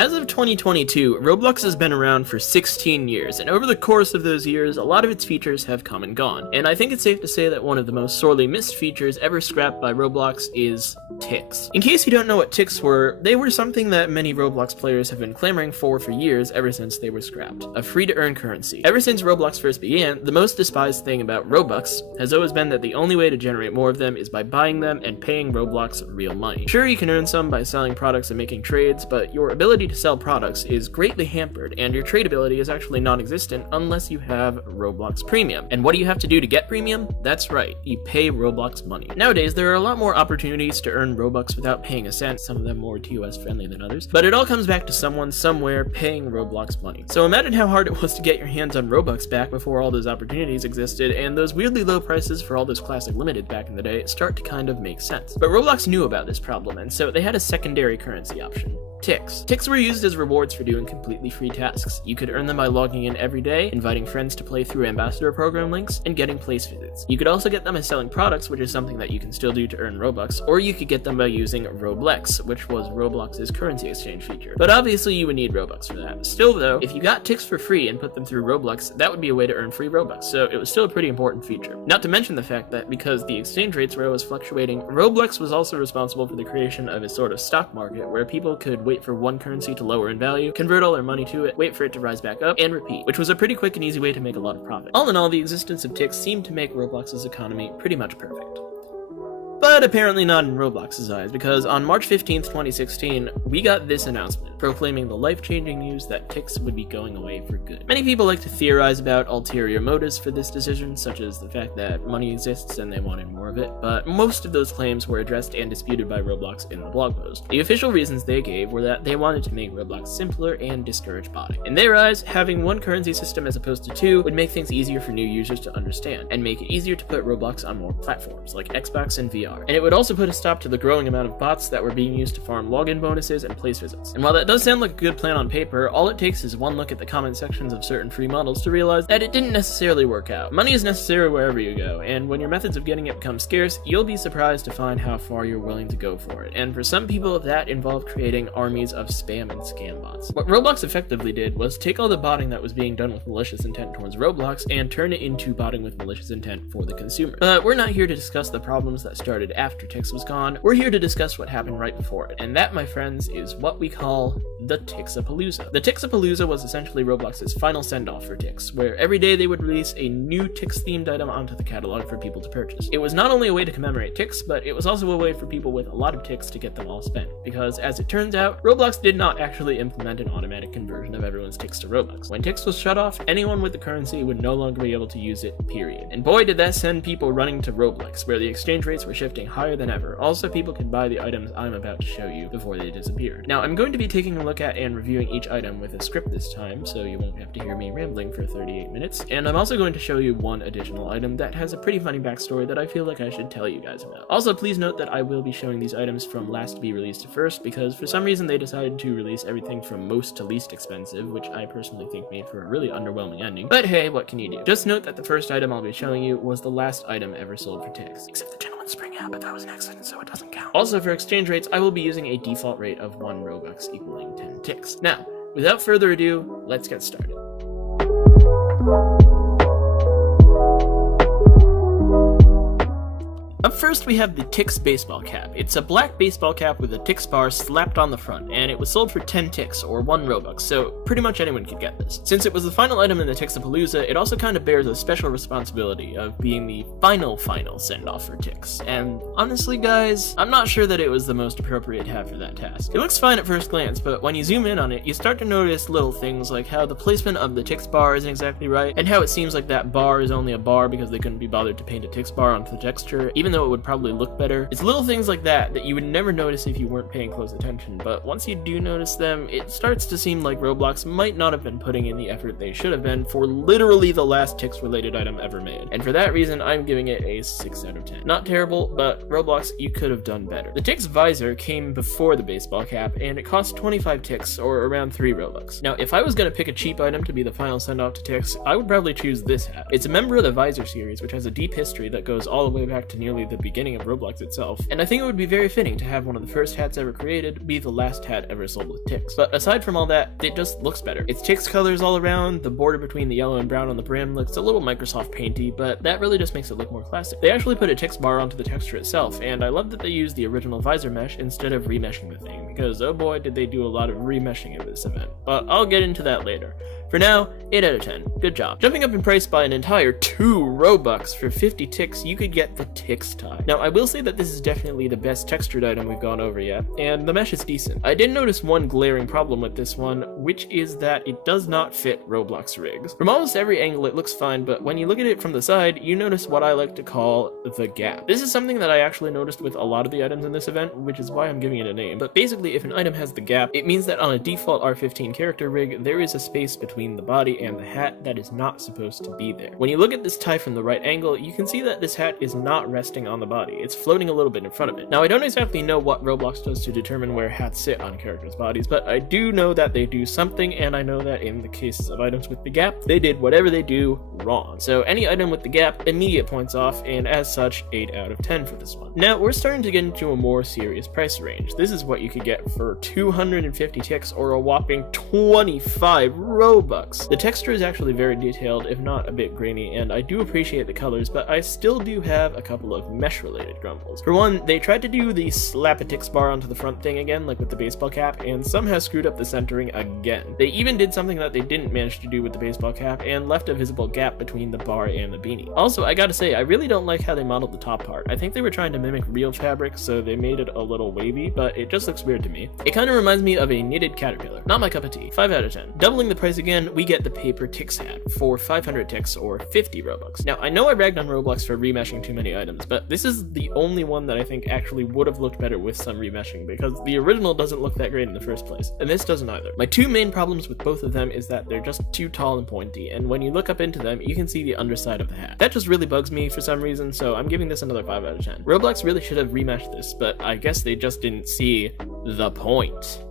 As of 2022, Roblox has been around for 16 years, and over the course of those years, a lot of its features have come and gone. And I think it's safe to say that one of the most sorely missed features ever scrapped by Roblox is ticks. In case you don't know what ticks were, they were something that many Roblox players have been clamoring for years ever since they were scrapped. A free-to-earn currency. Ever since Roblox first began, the most despised thing about Robux has always been that the only way to generate more of them is by buying them and paying Roblox real money. Sure, you can earn some by selling products and making trades, but your ability to sell products is greatly hampered, and your trade ability is actually non-existent unless you have Roblox Premium. And what do you have to do to get Premium? That's right, you pay Roblox money. Nowadays, there are a lot more opportunities to earn Robux without paying a cent, some of them more TOS friendly than others, but it all comes back to someone somewhere paying Roblox money. So imagine how hard it was to get your hands on Robux back before all those opportunities existed, and those weirdly low prices for all those classic limited back in the day start to kind of make sense. But Roblox knew about this problem, and so they had a secondary currency option. Ticks. Ticks were used as rewards for doing completely free tasks. You could earn them by logging in every day, inviting friends to play through Ambassador Program links, and getting place visits. You could also get them as selling products, which is something that you can still do to earn Robux, or you could get them by using Roblox, which was Roblox's currency exchange feature. But obviously you would need Robux for that. Still though, if you got ticks for free and put them through Roblox, that would be a way to earn free Robux, so it was still a pretty important feature. Not to mention the fact that because the exchange rates were always fluctuating, Roblox was also responsible for the creation of a sort of stock market where people could wait for one currency to lower in value, convert all their money to it, wait for it to rise back up, and repeat, which was a pretty quick and easy way to make a lot of profit. All in all, the existence of ticks seemed to make Roblox's economy pretty much perfect. But apparently not in Roblox's eyes, because on March 15th, 2016, we got this announcement, proclaiming the life-changing news that ticks would be going away for good. Many people like to theorize about ulterior motives for this decision, such as the fact that money exists and they wanted more of it, but most of those claims were addressed and disputed by Roblox in the blog post. The official reasons they gave were that they wanted to make Roblox simpler and discourage botting. In their eyes, having one currency system as opposed to two would make things easier for new users to understand, and make it easier to put Roblox on more platforms, like Xbox and VR. And it would also put a stop to the growing amount of bots that were being used to farm login bonuses and place visits. And while that does sound like a good plan on paper, all it takes is one look at the comment sections of certain free models to realize that it didn't necessarily work out. Money is necessary wherever you go, and when your methods of getting it become scarce, you'll be surprised to find how far you're willing to go for it. And for some people, that involved creating armies of spam and scam bots. What Roblox effectively did was take all the botting that was being done with malicious intent towards Roblox and turn it into botting with malicious intent for the consumer. But we're not here to discuss the problems that started after ticks was gone. We're here to discuss what happened right before it, and that, my friends, is what we call the Tixapalooza. The Tixapalooza was essentially Roblox's final send-off for ticks, where every day they would release a new ticks-themed item onto the catalog for people to purchase. It was not only a way to commemorate ticks, but it was also a way for people with a lot of ticks to get them all spent, because as it turns out, Roblox did not actually implement an automatic conversion of everyone's ticks to Robux. When ticks was shut off, anyone with the currency would no longer be able to use it, period. And boy did that send people running to Roblox, where the exchange rates were shifting higher than ever. Also, people could buy the items I'm about to show you before they disappeared. Now, I'm going to be taking a look at and reviewing each item with a script this time, so you won't have to hear me rambling for 38 minutes, and I'm also going to show you one additional item that has a pretty funny backstory that I feel like I should tell you guys about. Also, please note that I will be showing these items from last to be released to first, because for some reason they decided to release everything from most to least expensive, which I personally think made for a really underwhelming ending. But hey, what can you do? Just note that the first item I'll be showing you was the last item ever sold for ticks. Except the Gentleman's Spring hat, but that was an accident, so it doesn't count. Also, for exchange rates, I will be using a default rate of 1 Robux equaling 10 ticks. Now, without further ado, let's get started. Up first, we have the Tix baseball cap. It's a black baseball cap with a Tix bar slapped on the front, and it was sold for 10 ticks, or 1 Robux, so pretty much anyone could get this. Since it was the final item in the Tixapalooza, it also kind of bears a special responsibility of being the final send-off for ticks. And honestly, guys, I'm not sure that it was the most appropriate hat for that task. It looks fine at first glance, but when you zoom in on it, you start to notice little things like how the placement of the Tix bar isn't exactly right, and how it seems like that bar is only a bar because they couldn't be bothered to paint a Tix bar onto the texture, even though it would probably look better. It's little things like that that you would never notice if you weren't paying close attention, but once you do notice them, it starts to seem like Roblox might not have been putting in the effort they should have been for literally the last Tix-related item ever made. And for that reason, I'm giving it a 6 out of 10. Not terrible, but Roblox, you could have done better. The Tix visor came before the baseball cap, and it cost 25 ticks, or around 3 Robux. Now, if I was gonna pick a cheap item to be the final send-off to ticks, I would probably choose this hat. It's a member of the visor series, which has a deep history that goes all the way back to nearly literally the beginning of Roblox itself, and I think it would be very fitting to have one of the first hats ever created be the last hat ever sold with Tix. But aside from all that, it just looks better. It's Tix colors all around, the border between the yellow and brown on the brim looks a little Microsoft painty, but that really just makes it look more classic. They actually put a Tix bar onto the texture itself, and I love that they used the original visor mesh instead of remeshing the thing, because oh boy did they do a lot of remeshing of this event. But I'll get into that later. For now, 8 out of 10. Good job. Jumping up in price by an entire 2 Robux for 50 Tix, you could get the Tix tie. Now, I will say that this is definitely the best textured item we've gone over yet, and the mesh is decent. I did notice one glaring problem with this one, which is that it does not fit Roblox rigs. From almost every angle it looks fine, but when you look at it from the side, you notice what I like to call the gap. This is something that I actually noticed with a lot of the items in this event, which is why I'm giving it a name. But basically, if an item has the gap, it means that on a default R15 character rig, there is a space between the body and the hat that is not supposed to be there. When you look at this tie from the right angle, you can see that this hat is not resting on the body. It's floating a little bit in front of it. Now, I don't exactly know what Roblox does to determine where hats sit on characters' bodies, but I do know that they do something, and I know that in the cases of items with the gap, they did whatever they do wrong. So any item with the gap, immediate points off, and as such, 8 out of 10 for this one. Now, we're starting to get into a more serious price range. This is what you could get for 250 Tix or a whopping 25 Robux. The texture is actually very detailed, if not a bit grainy, and I do appreciate the colors, but I still do have a couple of mesh-related grumbles. For one, they tried to do the slap a Tix bar onto the front thing again, like with the baseball cap, and somehow screwed up the centering again. They even did something that they didn't manage to do with the baseball cap, and left a visible gap between the bar and the beanie. Also, I gotta say, I really don't like how they modeled the top part. I think they were trying to mimic real fabric, so they made it a little wavy, but it just looks weird to me. It kind of reminds me of a knitted caterpillar. Not my cup of tea. 5 out of 10. Doubling the price again, we get the paper Tix hat for 500 Tix or 50 Robux. Now, I know I ragged on Roblox for remeshing too many items, but this is the only one that I think actually would have looked better with some remeshing, because the original doesn't look that great in the first place, and this doesn't either. My two main problems with both of them is that they're just too tall and pointy, and when you look up into them, you can see the underside of the hat. That just really bugs me for some reason, so I'm giving this another 5 out of 10. Roblox really should have remeshed this, but I guess they just didn't see the point.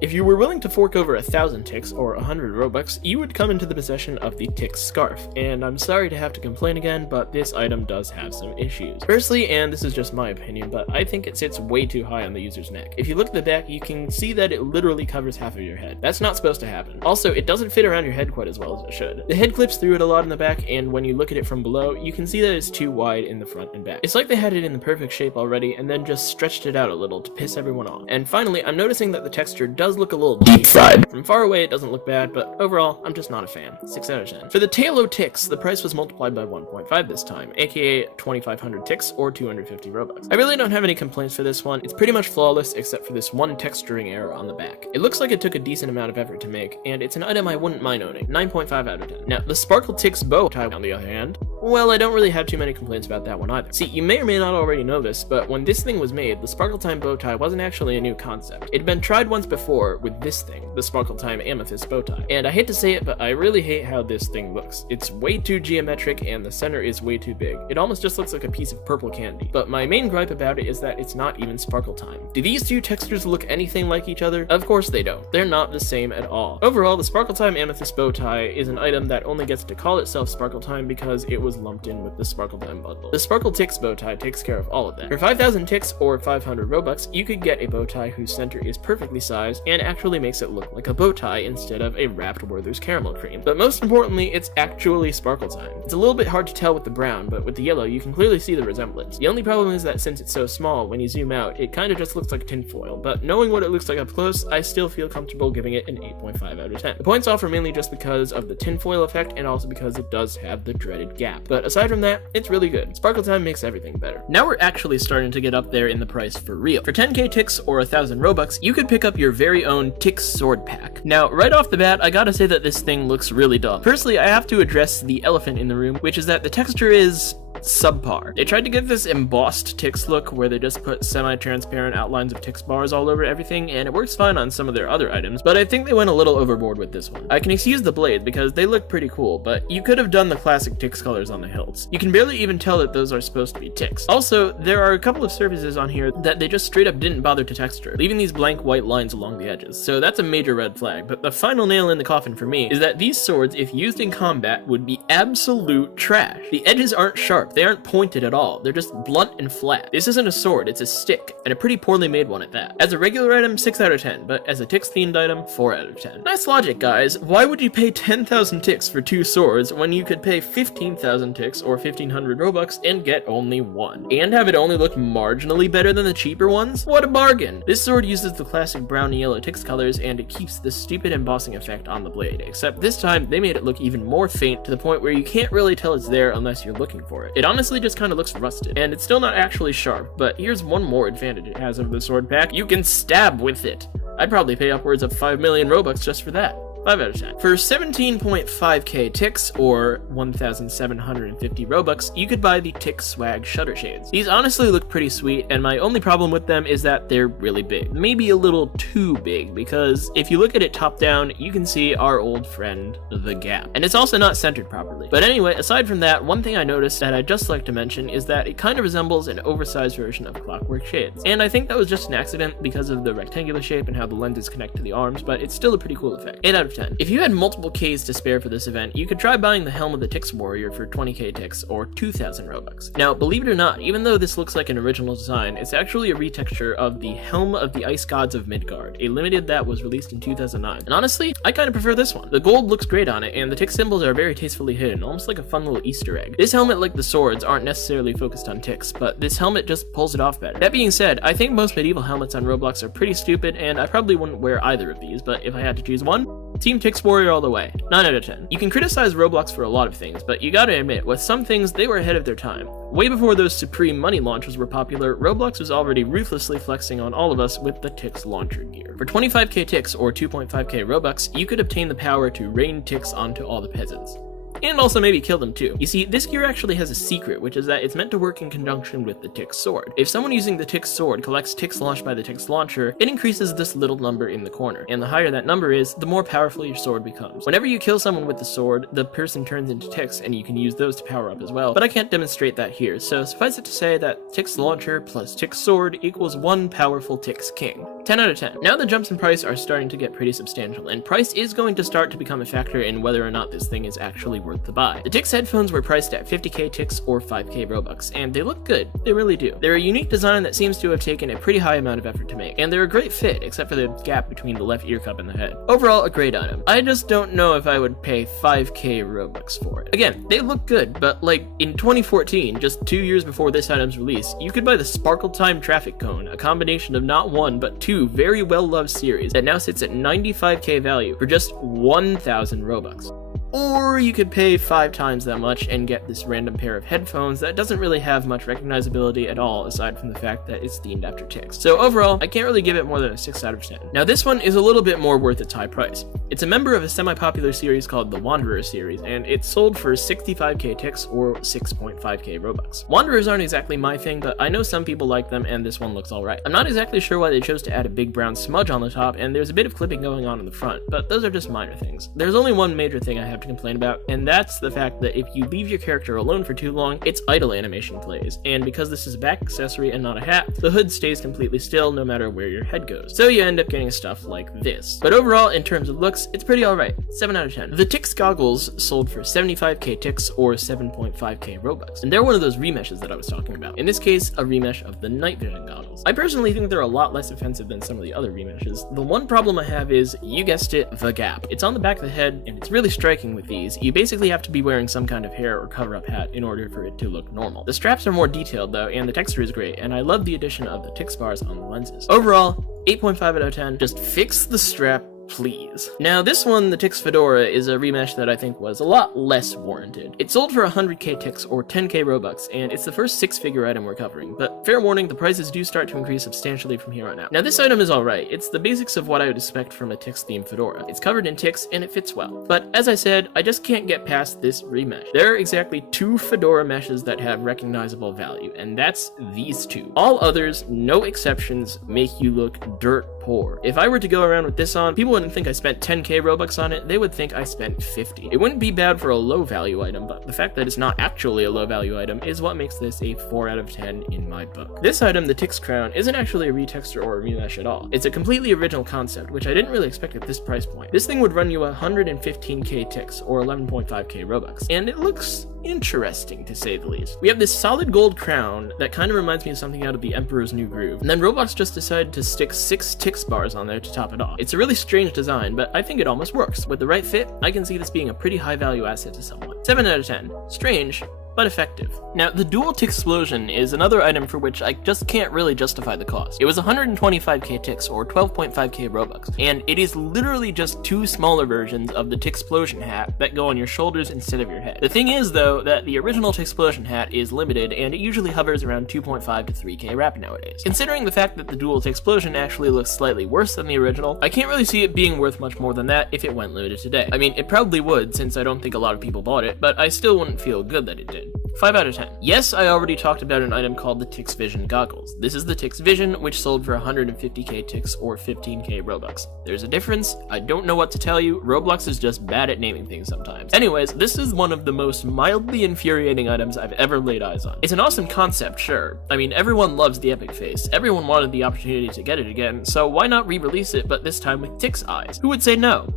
If you were willing to fork over 1,000 Tix or 100 Robux, you would come into the possession of the Tix scarf, and I'm sorry to have to complain again, but this item does have some issues. Firstly, and this is just my opinion, but I think it sits way too high on the user's neck. If you look at the back, you can see that it literally covers half of your head. That's not supposed to happen. Also, it doesn't fit around your head quite as well as it should. The head clips through it a lot in the back, and when you look at it from below, you can see that it's too wide in the front and back. It's like they had it in the perfect shape already, and then just stretched it out a little to piss everyone off. And finally, I'm noticing that the texture does look a little deep fried. From far away, it doesn't look bad, but overall, I'm just not a fan. 6 out of 10. For the Tailo Tix, the price was multiplied by 1.5 this time, aka 2,500 Tix or 250 Robux. I really don't have any complaints for this one. It's pretty much flawless except for this one texturing error on the back. It looks like it took a decent amount of effort to make, and it's an item I wouldn't mind owning. 9.5 out of 10. Now, the Sparkle Tix bow tie, on the other hand, well, I don't really have too many complaints about that one either. See, you may or may not already know this, but when this thing was made, the Sparkle Time bow tie wasn't actually a new concept. It had been tried once before with this thing, the Sparkle Time Amethyst bow tie. And I hate to say it, but I really hate how this thing looks. It's way too geometric and the center is way too big. It almost just looks like a piece of purple candy. But my main gripe about it is that it's not even Sparkle Time. Do these two textures look anything like each other? Of course they don't. They're not the same at all. Overall, the Sparkle Time Amethyst bow tie is an item that only gets to call itself Sparkle Time because it was lumped in with the Sparkle Time bundle. The Sparkle Tix bow tie takes care of all of that. For 5,000 Tix or 500 Robux, you could get a bow tie whose center is perfectly sized and actually makes it look like a bow tie instead of a wrapped Werther's caramel cream. But most importantly, it's actually Sparkle Time. It's a little bit hard to tell with the brown, but with the yellow, you can clearly see the resemblance. The only problem is that since it's so small, when you zoom out, it kind of just looks like tinfoil, but knowing what it looks like up close, I still feel comfortable giving it an 8.5 out of 10. The points off are mainly just because of the tinfoil effect and also because it does have the dreaded gap. But aside from that, it's really good. Sparkle Time makes everything better. Now we're actually starting to get up there in the price for real. For 10k Tix or 1,000 Robux, you could pick up your very own Tix sword pack. Now, right off the bat, I gotta say that this thing looks really dumb. Firstly, I have to address the elephant in the room, which is that the texture is subpar. They tried to get this embossed Tix look where they just put semi-transparent outlines of Tix bars all over everything, and it works fine on some of their other items, but I think they went a little overboard with this one. I can excuse the blade because they look pretty cool, but you could have done the classic Tix colors on the hilts. You can barely even tell that those are supposed to be Tix. Also, there are a couple of surfaces on here that they just straight up didn't bother to texture, leaving these blank white lines along the edges, so that's a major red flag. But the final nail in the coffin for me is that these swords, if used in combat, would be absolute trash. The edges aren't sharp, they aren't pointed at all, they're just blunt and flat. This isn't a sword, it's a stick, and a pretty poorly made one at that. As a regular item, 6 out of 10, but as a Tix themed item, 4 out of 10. Nice logic, guys. Why would you pay 10,000 Tix for 2 swords when you could pay 15,000 Tix or 1,500 Robux and get only 1? And have it only look marginally better than the cheaper ones? What a bargain! This sword uses the classic brown and yellow Tix colors, and it keeps the stupid embossing effect on the blade, except this time they made it look even more faint to the point where you can't really tell it's there unless you're looking for it. It honestly just kind of looks rusted, and it's still not actually sharp, but here's one more advantage it has over the sword pack: you can stab with it. I'd probably pay upwards of 5 million Robux just for that. 5 out of 10. For 17.5k Tix, or 1,750 Robux, you could buy the Tix Swag Shutter Shades. These honestly look pretty sweet, and my only problem with them is that they're really big. Maybe a little too big, because if you look at it top down, you can see our old friend, the gap. And it's also not centered properly. But anyway, aside from that, one thing I noticed that I'd just like to mention is that it kind of resembles an oversized version of Clockwork Shades. And I think that was just an accident because of the rectangular shape and how the lenses connect to the arms, but it's still a pretty cool effect. 8 out of 10. If you had multiple Ks to spare for this event, you could try buying the Helm of the Tix Warrior for 20k Tix or 2,000 Robux. Now, believe it or not, even though this looks like an original design, it's actually a retexture of the Helm of the Ice Gods of Midgard, a limited that was released in 2009. And honestly, I kind of prefer this one. The gold looks great on it, and the Tix symbols are very tastefully hidden, almost like a fun little Easter egg. This helmet, like the swords, aren't necessarily focused on Tix, but this helmet just pulls it off better. That being said, I think most medieval helmets on Roblox are pretty stupid, and I probably wouldn't wear either of these, but if I had to choose one, Team Tix Warrior all the way. 9 out of 10. You can criticize Roblox for a lot of things, but you gotta admit, with some things, they were ahead of their time. Way before those Supreme money launchers were popular, Roblox was already ruthlessly flexing on all of us with the Tix launcher gear. For 25k Tix or 2.5k Robux, you could obtain the power to rain Tix onto all the peasants. And also maybe kill them too. You see, this gear actually has a secret, which is that it's meant to work in conjunction with the Tix sword. If someone using the Tix sword collects Tix launched by the Tix launcher, it increases this little number in the corner, and the higher that number is, the more powerful your sword becomes. Whenever you kill someone with the sword, the person turns into Tix, and you can use those to power up as well, but I can't demonstrate that here, so suffice it to say that Tix launcher plus Tix sword equals one powerful Tix king. 10 out of 10. Now the jumps in price are starting to get pretty substantial, and price is going to start to become a factor in whether or not this thing is actually worth the buy. The Tix headphones were priced at 50k Tix or 5k Robux, and they look good. They really do. They're a unique design that seems to have taken a pretty high amount of effort to make, and they're a great fit, except for the gap between the left ear cup and the head. Overall, a great item. I just don't know if I would pay 5k Robux for it. Again, they look good, but like in 2014, just 2 years before this item's release, you could buy the Sparkle Time Traffic Cone, a combination of not one, but 2 very well-loved series that now sits at 95k value for just 1,000 Robux. Or you could pay 5 times that much and get this random pair of headphones that doesn't really have much recognizability at all, aside from the fact that it's themed after Tix. So overall, I can't really give it more than a 6 out of 10. Now this one is a little bit more worth its high price. It's a member of a semi-popular series called the Wanderer series, and it's sold for 65k Tix or 6.5k Robux. Wanderers aren't exactly my thing, but I know some people like them, and this one looks alright. I'm not exactly sure why they chose to add a big brown smudge on the top, and there's a bit of clipping going on in the front, but those are just minor things. There's only one major thing I have to complain about, and that's the fact that if you leave your character alone for too long, its idle animation plays, and because this is a back accessory and not a hat, the hood stays completely still no matter where your head goes, so you end up getting stuff like this. But overall, in terms of looks, it's pretty alright. 7 out of 10. The Tix goggles sold for 75k Tix or 7.5k Robux, and they're one of those remeshes that I was talking about. In this case, a remesh of the night vision goggles. I personally think they're a lot less offensive than some of the other remeshes. The one problem I have is, you guessed it, the gap. It's on the back of the head, and it's really striking with these. You basically have to be wearing some kind of hair or cover-up hat in order for it to look normal. The straps are more detailed though, and the texture is great, and I love the addition of the Tix bars on the lenses. Overall, 8.5 out of 10. Just fix the strap, please. Now this one, the Tix Fedora, is a remesh that I think was a lot less warranted. It sold for 100k Tix or 10k Robux, and it's the first 6-figure item we're covering, but fair warning, the prices do start to increase substantially from here on out. Now this item is alright, it's the basics of what I would expect from a Tix themed Fedora. It's covered in Tix and it fits well. But as I said, I just can't get past this remesh. There are exactly 2 Fedora meshes that have recognizable value, and that's these 2. All others, no exceptions, make you look dirt poor. If I were to go around with this on, people wouldn't think I spent 10k Robux on it, they would think I spent 50. It wouldn't be bad for a low value item, but the fact that it's not actually a low value item is what makes this a 4 out of 10 in my book. This item, the Tix Crown, isn't actually a retexture or a remesh at all. It's a completely original concept, which I didn't really expect at this price point. This thing would run you 115k Tix or 11.5k Robux, and it looks interesting to say the least. We have this solid gold crown that kind of reminds me of something out of the Emperor's New Groove, and then Roblox just decided to stick 6 Tix bars on there to top it off. It's a really strange design, but I think it almost works. With the right fit, I can see this being a pretty high value asset to someone. 7 out of 10. Strange, but effective. Now, the dual Tixplosion is another item for which I just can't really justify the cost. It was 125k Tix or 12.5k Robux, and it is literally just 2 smaller versions of the Tixplosion hat that go on your shoulders instead of your head. The thing is, though, that the original Tixplosion hat is limited, and it usually hovers around 2.5 to 3k wrap nowadays. Considering the fact that the dual Tixplosion actually looks slightly worse than the original, I can't really see it being worth much more than that if it went limited today. I mean, it probably would, since I don't think a lot of people bought it, but I still wouldn't feel good that it did. 5 out of 10. Yes, I already talked about an item called the Tix Vision goggles. This is the Tix Vision, which sold for 150k Tix or 15k Robux. There's a difference. I don't know what to tell you. Roblox is just bad at naming things sometimes. Anyways, this is one of the most mildly infuriating items I've ever laid eyes on. It's an awesome concept, sure. I mean, everyone loves the epic face. Everyone wanted the opportunity to get it again, so why not re-release it, but this time with Tix eyes? Who would say no?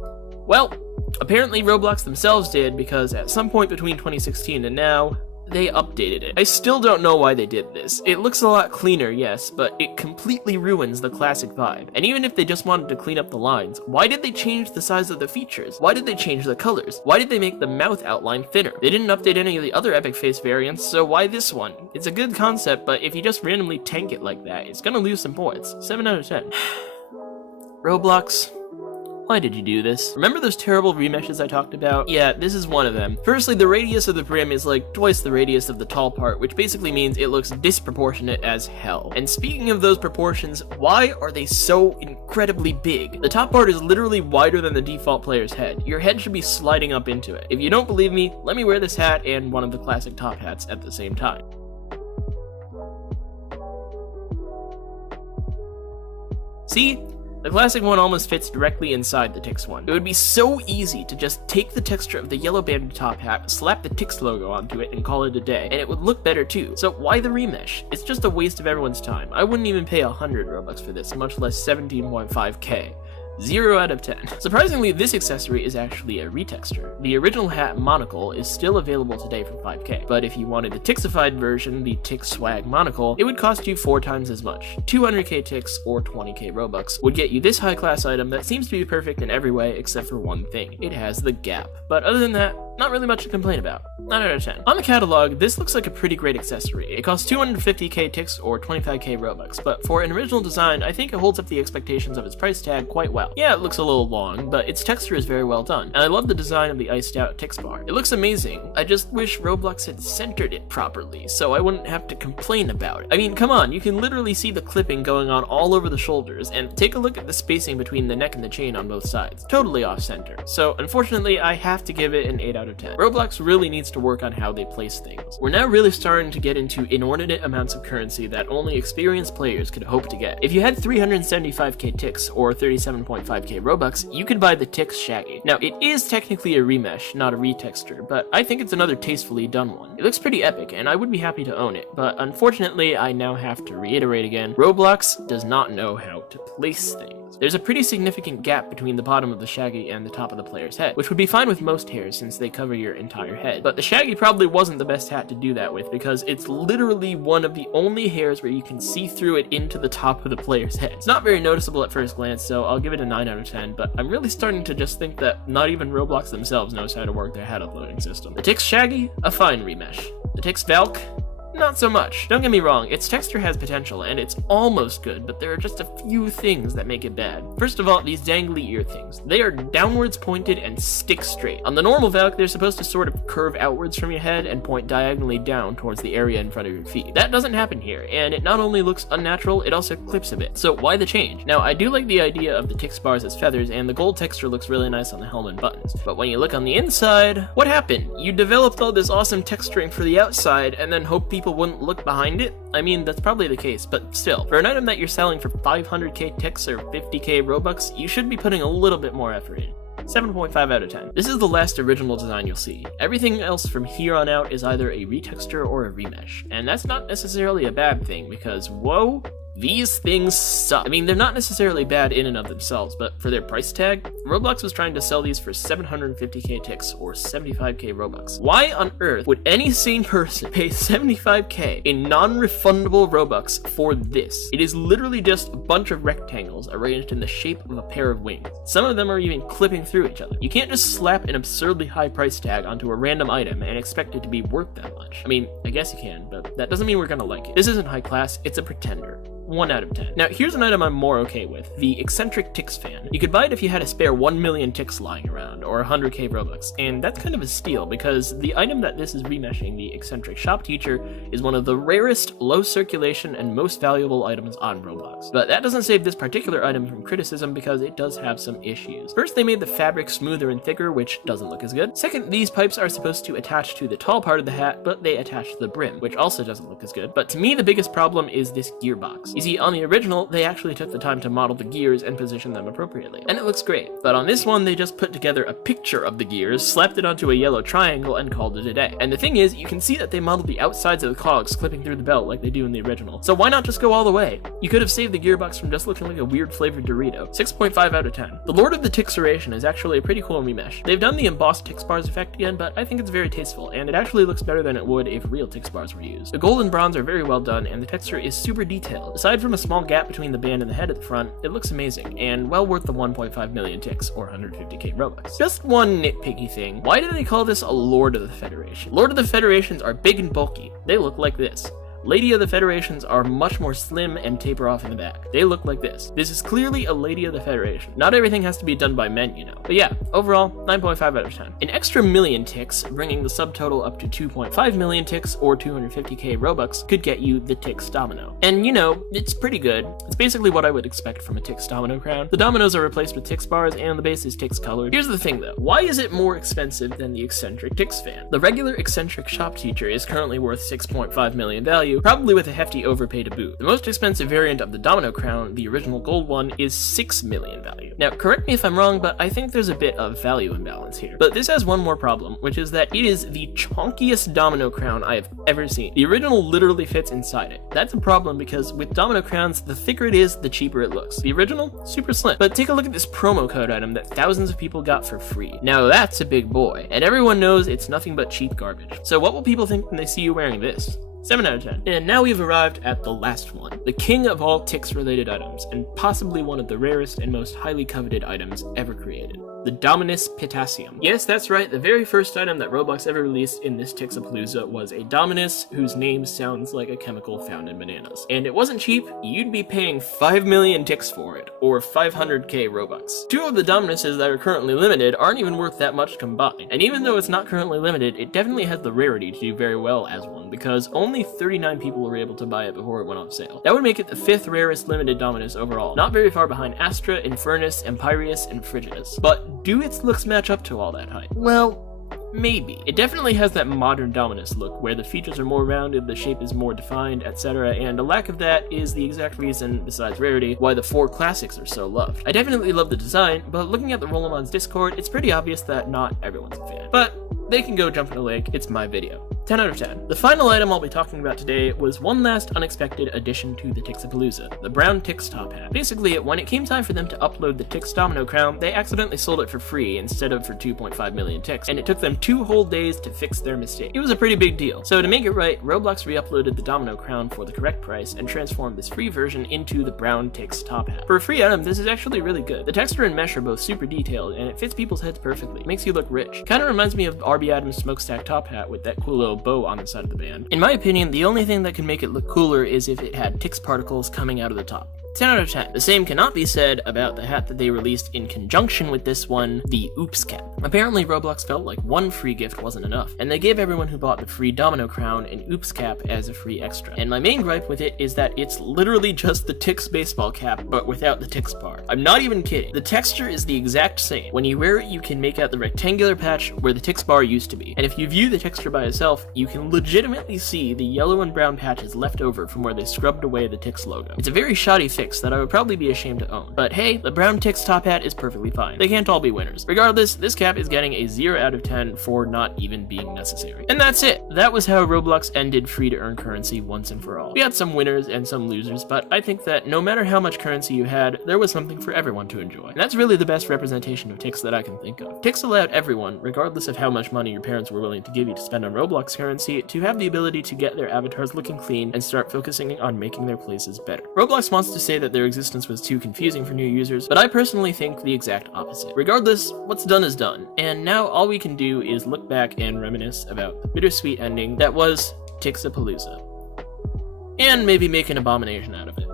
Well, apparently Roblox themselves did, because at some point between 2016 and now, they updated it. I still don't know why they did this. It looks a lot cleaner, yes, but it completely ruins the classic vibe. And even if they just wanted to clean up the lines, why did they change the size of the features? Why did they change the colors? Why did they make the mouth outline thinner? They didn't update any of the other epic face variants, so why this one? It's a good concept, but if you just randomly tank it like that, it's gonna lose some points. 7 out of 10. Roblox, why did you do this? Remember those terrible remeshes I talked about? Yeah, this is one of them. Firstly, the radius of the brim is like twice the radius of the tall part, which basically means it looks disproportionate as hell. And speaking of those proportions, why are they so incredibly big? The top part is literally wider than the default player's head. Your head should be sliding up into it. If you don't believe me, let me wear this hat and one of the classic top hats at the same time. See? The classic one almost fits directly inside the Tix one. It would be so easy to just take the texture of the yellow banded top hat, slap the Tix logo onto it, and call it a day, and it would look better too. So why the remesh? It's just a waste of everyone's time. I wouldn't even pay 100 Robux for this, much less 17.5k. 0 out of 10. Surprisingly, this accessory is actually a retexture. The original hat monocle is still available today for 5k, but if you wanted the Tixified version, the Tix Swag monocle, it would cost you 4 times as much. 200k Tix or 20k Robux would get you this high class item that seems to be perfect in every way except for one thing. It has the gap. But other than that, not really much to complain about. 9 out of 10. On the catalog, this looks like a pretty great accessory. It costs 250k Tix or 25k Robux, but for an original design, I think it holds up the expectations of its price tag quite well. Yeah, it looks a little long, but its texture is very well done, and I love the design of the iced out Tix bar. It looks amazing. I just wish Roblox had centered it properly, so I wouldn't have to complain about it. I mean, come on, you can literally see the clipping going on all over the shoulders, and take a look at the spacing between the neck and the chain on both sides. Totally off center. So unfortunately, I have to give it an 8 out of 10. Roblox really needs to work on how they place things. We're now really starting to get into inordinate amounts of currency that only experienced players could hope to get. If you had 375k Tix or 37.5k Robux, you could buy the Tix Shaggy. Now, it is technically a remesh, not a retexture, but I think it's another tastefully done one. It looks pretty epic, and I would be happy to own it, but unfortunately, I now have to reiterate again, Roblox does not know how to place things. There's a pretty significant gap between the bottom of the Shaggy and the top of the player's head, which would be fine with most hairs since they cover your entire head. But the Shaggy probably wasn't the best hat to do that with because it's literally one of the only hairs where you can see through it into the top of the player's head. It's not very noticeable at first glance, so I'll give it a 9 out of 10, but I'm really starting to just think that not even Roblox themselves knows how to work their hat uploading system. The Tix Shaggy, a fine remesh. The Tix Valk, not so much. Don't get me wrong, its texture has potential, and it's almost good, but there are just a few things that make it bad. First of all, these dangly ear things. They are downwards pointed and stick straight. On the normal Valk, they're supposed to sort of curve outwards from your head and point diagonally down towards the area in front of your feet. That doesn't happen here, and it not only looks unnatural, it also clips a bit. So why the change? Now, I do like the idea of the Tix bars as feathers, and the gold texture looks really nice on the helmet and buttons. But when you look on the inside, what happened? You developed all this awesome texturing for the outside, and then hope people wouldn't look behind it? I mean, that's probably the case, but still, for an item that you're selling for 500k Tix or 50k Robux, you should be putting a little bit more effort in. 7.5 out of 10. This is the last original design you'll see. Everything else from here on out is either a retexture or a remesh, and that's not necessarily a bad thing, because whoa, these things suck. I mean, they're not necessarily bad in and of themselves, but for their price tag, Roblox was trying to sell these for 750k Tix or 75k Robux. Why on earth would any sane person pay 75k in non-refundable Robux for this? It is literally just a bunch of rectangles arranged in the shape of a pair of wings. Some of them are even clipping through each other. You can't just slap an absurdly high price tag onto a random item and expect it to be worth that much. I mean, I guess you can, but that doesn't mean we're gonna like it. This isn't high class, it's a pretender. 1 out of 10. Now, here's an item I'm more okay with, the eccentric Tix fan. You could buy it if you had a spare 1 million Tix lying around, or 100k Robux, and that's kind of a steal, because the item that this is remeshing, the eccentric shop teacher, is one of the rarest, low circulation, and most valuable items on Roblox. But that doesn't save this particular item from criticism, because it does have some issues. First, they made the fabric smoother and thicker, which doesn't look as good. Second, these pipes are supposed to attach to the tall part of the hat, but they attach to the brim, which also doesn't look as good. But to me, the biggest problem is this gearbox. You see, on the original, they actually took the time to model the gears and position them appropriately, and it looks great. But on this one, they just put together a picture of the gears, slapped it onto a yellow triangle, and called it a day. And the thing is, you can see that they modeled the outsides of the cogs clipping through the belt like they do in the original. So why not just go all the way? You could have saved the gearbox from just looking like a weird flavored Dorito. 6.5 out of 10. The Lord of the Tixeration is actually a pretty cool remesh. They've done the embossed Tix bars effect again, but I think it's very tasteful, and it actually looks better than it would if real Tix bars were used. The gold and bronze are very well done, and the texture is super detailed. Aside from a small gap between the band and the head at the front, it looks amazing, and well worth the 1.5 million Tix or 150k Robux. Just one nitpicky thing, why do they call this a Lord of the Federation? Lord of the Federations are big and bulky. They look like this. Lady of the Federations are much more slim and taper off in the back. They look like this. This is clearly a Lady of the Federation. Not everything has to be done by men, you know. But yeah, overall, 9.5 out of 10. An extra million Tix, bringing the subtotal up to 2.5 million Tix or 250k Robux, could get you the Tix Domino. And you know, it's pretty good. It's basically what I would expect from a Tix Domino crown. The dominoes are replaced with Tix bars and the base is Tix colored. Here's the thing though, why is it more expensive than the eccentric Tix fan? The regular eccentric shop teacher is currently worth 6.5 million value, probably with a hefty overpay to boot. The most expensive variant of the Domino Crown, the original gold one, is 6 million value. Now, correct me if I'm wrong, but I think there's a bit of value imbalance here. But this has one more problem, which is that it is the chonkiest Domino Crown I have ever seen. The original literally fits inside it. That's a problem because with Domino Crowns, the thicker it is, the cheaper it looks. The original, super slim. But take a look at this promo code item that thousands of people got for free. Now that's a big boy, and everyone knows it's nothing but cheap garbage. So what will people think when they see you wearing this? 7 out of 10. And now we've arrived at the last one, the king of all Tix-related items, and possibly one of the rarest and most highly coveted items ever created. The Dominus Potassium. Yes, that's right, the very first item that Roblox ever released in this Tixapalooza was a Dominus whose name sounds like a chemical found in bananas. And it wasn't cheap, you'd be paying 5 million Tix for it, or 500k Robux. 2 of the Dominuses that are currently limited aren't even worth that much combined. And even though it's not currently limited, it definitely has the rarity to do very well as one, because only 39 people were able to buy it before it went on sale. That would make it the 5th rarest limited Dominus overall, not very far behind Astra, Infernus, Empyreus, and Frigidus. But do its looks match up to all that hype? Well, maybe. It definitely has that modern Dominus look, where the features are more rounded, the shape is more defined, etc., and a lack of that is the exact reason, besides rarity, why the 4 classics are so loved. I definitely love the design, but looking at the Rollamon's Discord, it's pretty obvious that not everyone's a fan. But they can go jump in a lake, it's my video. 10 out of 10. The final item I'll be talking about today was one last unexpected addition to the Tixapalooza, the brown Tix top hat. Basically, when it came time for them to upload the Tix Domino Crown, they accidentally sold it for free instead of for 2.5 million Tix, and it took them 2 whole days to fix their mistake. It was a pretty big deal. So to make it right, Roblox re-uploaded the Domino Crown for the correct price and transformed this free version into the brown Tix top hat. For a free item, this is actually really good. The texture and mesh are both super detailed, and it fits people's heads perfectly. It makes you look rich. Kinda reminds me of RB Adams' smokestack top hat with that cool little yellow bow on the side of the band. In my opinion, the only thing that can make it look cooler is if it had Tix particles coming out of the top. 10 out of 10. The same cannot be said about the hat that they released in conjunction with this one, the Oops cap. Apparently Roblox felt like one free gift wasn't enough, and they gave everyone who bought the free domino crown an Oops cap as a free extra. And my main gripe with it is that it's literally just the Tix baseball cap, but without the Tix part. I'm not even kidding. The texture is the exact same. When you wear it, you can make out the rectangular patch where the Tix bar used to be. And if you view the texture by itself, you can legitimately see the yellow and brown patches left over from where they scrubbed away the Tix logo. It's a very shoddy fix that I would probably be ashamed to own. But hey, the brown Tix top hat is perfectly fine. They can't all be winners. Regardless, this cap is getting a 0 out of 10 for not even being necessary. And that's it. That was how Roblox ended free-to-earn currency once and for all. We had some winners and some losers, but I think that no matter how much currency you had, there was something for everyone to enjoy. And that's really the best representation of Tix that I can think of. Tix allowed everyone, regardless of how much money your parents were willing to give you to spend on Roblox currency, to have the ability to get their avatars looking clean and start focusing on making their places better. Roblox wants to say that their existence was too confusing for new users, but I personally think the exact opposite. Regardless, what's done is done, and now all we can do is look back and reminisce about the bittersweet ending that was Tixapalooza. And maybe make an abomination out of it.